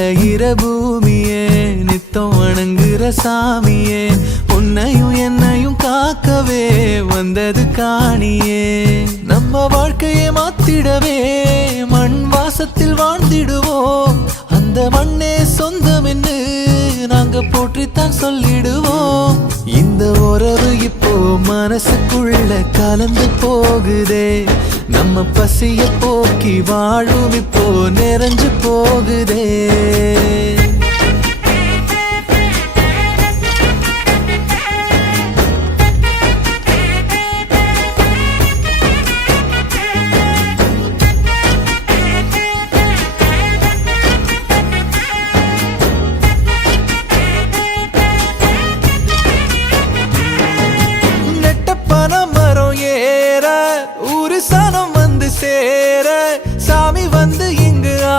அழகிற பூமியே நித்தம் வணங்குற சாமியே உன்னையும் என்னையும் காக்கவே வந்தது காணியே நம்ம வாழ்க்கையை மாத்திடவே மண் வாசத்தில் வாழ்ந்திடுவோம் அந்த மண்ணே சொந்தம் என்று நாங்க போற்றித்தான் சொல்லிடுவோம் இந்த உறவு இப்போ மனசுக்குள்ள கலந்து போகுதே நம்ம பசிய போக்கி வாழும் இப்போ நிறைஞ்சு